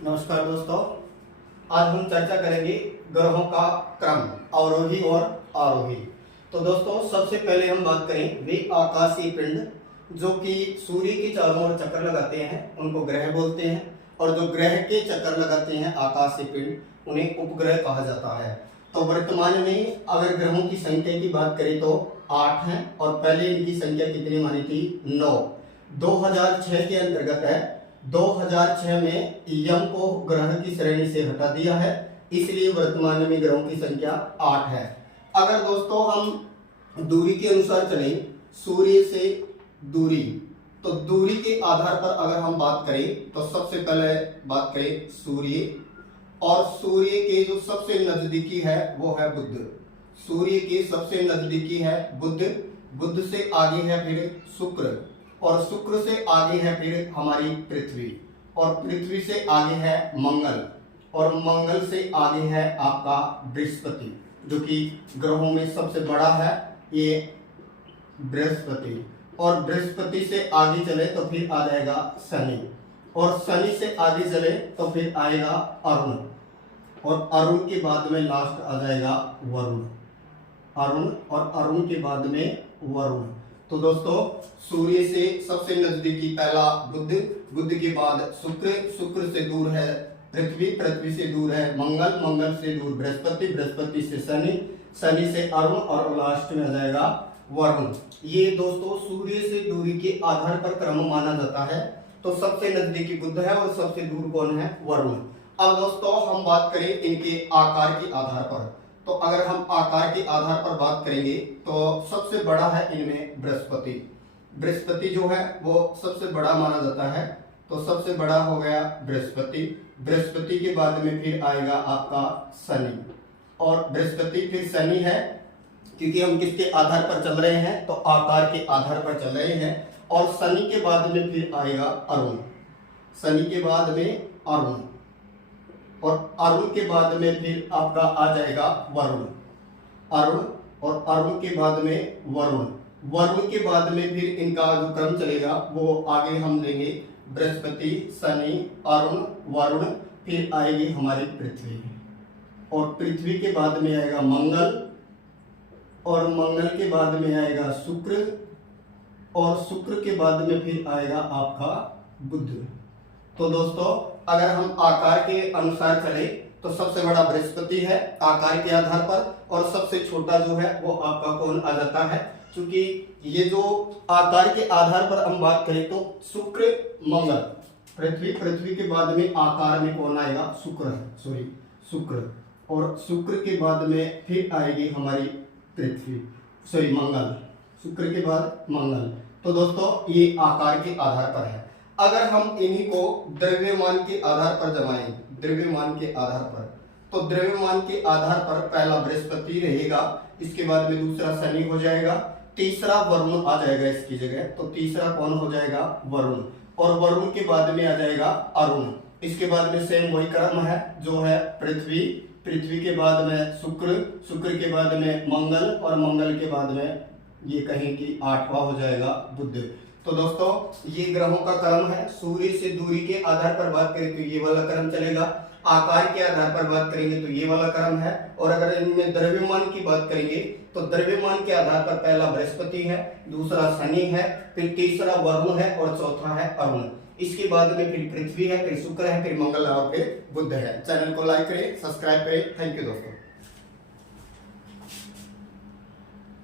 नमस्कार दोस्तों, आज हम चर्चा करेंगे ग्रहों का क्रम, अवरोही और आरोही। तो दोस्तों, सबसे पहले हम बात करें वे आकाशीय पिंड जो कि सूर्य के चारों ओर चक्कर लगाते हैं उनको ग्रह बोलते हैं, और जो ग्रह के चक्कर लगाते हैं आकाशीय पिंड उन्हें उपग्रह कहा जाता है। तो वर्तमान में अगर ग्रहों की संख्या की बात करें तो 8 हैं, और पहले इनकी संख्या कितनी मानी थी? 9। 2006 के अंतर्गत है। 2006 में यम को ग्रह की श्रेणी से हटा दिया है, इसलिए वर्तमान में ग्रहों की संख्या 8 है। अगर दोस्तों हम दूरी के अनुसार चलें, सूर्य से दूरी, तो दूरी के आधार पर अगर हम बात करें तो सबसे पहले बात करें सूर्य, और सूर्य के जो सबसे नजदीकी है वो है बुध। सूर्य के सबसे नजदीकी है बुध, बुध से आगे है फिर शुक्र, और शुक्र से आगे है फिर हमारी पृथ्वी, और पृथ्वी से आगे है मंगल, और मंगल से आगे है आपका बृहस्पति, जो कि ग्रहों में सबसे बड़ा है ये बृहस्पति। और बृहस्पति से आगे चले तो फिर आ जाएगा शनि, और शनि से आगे चले तो फिर आएगा अरुण, और अरुण के बाद में लास्ट आ जाएगा वरुण। अरुण और अरुण के बाद में वरुण। तो दोस्तों, सूर्य से सबसे नजदीकी पहला बुध, बुध के बाद शुक्र, शुक्र से दूर है पृथ्वी, पृथ्वी से दूर है मंगल, मंगल से दूर बृहस्पति, बृहस्पति से शनि, शनि से अरुण, और लास्ट में आ जाएगा वरुण। ये दोस्तों सूर्य से दूरी के आधार पर क्रम माना जाता है। तो सबसे नजदीकी बुध है और सबसे दूर कौन है? वरुण। अब दोस्तों हम बात करें इनके आकार के आधार पर, तो अगर हम आकार के आधार पर बात करेंगे तो सबसे बड़ा है इनमें बृहस्पति। बृहस्पति जो है वो सबसे बड़ा माना जाता है, तो सबसे बड़ा हो गया बृहस्पति। बृहस्पति के बाद में फिर आएगा आपका शनि, और बृहस्पति फिर शनि है, क्योंकि हम किसके आधार पर चल रहे हैं? तो आकार के आधार पर चल रहे हैं। और शनि के बाद में फिर आएगा अरुण, शनि के बाद में अरुण, और अरुण के बाद में फिर आपका आ जाएगा वरुण, अरुण, और अरुण के बाद में वरुण। वरुण के बाद में फिर इनका जो क्रम चलेगा वो आगे हम लेंगे बृहस्पति, शनि, अरुण, वरुण, फिर आएगी हमारी पृथ्वी, और पृथ्वी के बाद में आएगा मंगल, और मंगल के बाद में आएगा शुक्र, और शुक्र के बाद में फिर आएगा आपका बुध। तो दोस्तों, अगर हम आकार के अनुसार चले तो सबसे बड़ा बृहस्पति है आकार के आधार पर, और सबसे छोटा जो है वो आपका कौन आ जाता है? क्योंकि ये जो आकार के आधार पर हम बात करें तो शुक्र, मंगल, पृथ्वी, पृथ्वी के बाद में आकार में कौन आएगा? शुक्र है, सॉरी शुक्र, और शुक्र के बाद में फिर आएगी हमारी पृथ्वी, सॉरी मंगल, शुक्र के बाद मंगल। तो दोस्तों ये आकार के आधार पर है। अगर हम इन्हीं को द्रव्यमान के आधार पर जमाएं, द्रव्यमान के आधार पर, तो द्रव्यमान के आधार पर पहला बृहस्पति रहेगा, इसके बाद में दूसरा शनि हो जाएगा, तीसरा वरुण आ जाएगा इसकी जगह, तो तीसरा कौन हो जाएगा? वरुण, और वरुण के बाद में आ जाएगा अरुण। इसके बाद में सेम वही क्रम है जो है पृथ्वी, पृथ्वी के बाद में शुक्र, शुक्र के बाद में मंगल, और मंगल के बाद में ये कहें कि 8वां हो जाएगा बुध। तो दोस्तों ये ग्रहों का क्रम है। सूर्य से दूरी के आधार पर बात करें तो ये वाला क्रम चलेगा, आकार के आधार पर बात करेंगे तो ये वाला क्रम है, और अगर इनमें द्रव्यमान की बात करेंगे तो द्रव्यमान के आधार पर पहला बृहस्पति है, दूसरा शनि है, फिर तीसरा वरुण है, और चौथा है अरुण। इसके बाद में फिर पृथ्वी है, फिर शुक्र है, फिर मंगल और फिर बुध है। चैनल को लाइक करें, सब्सक्राइब करें। थैंक यू दोस्तों।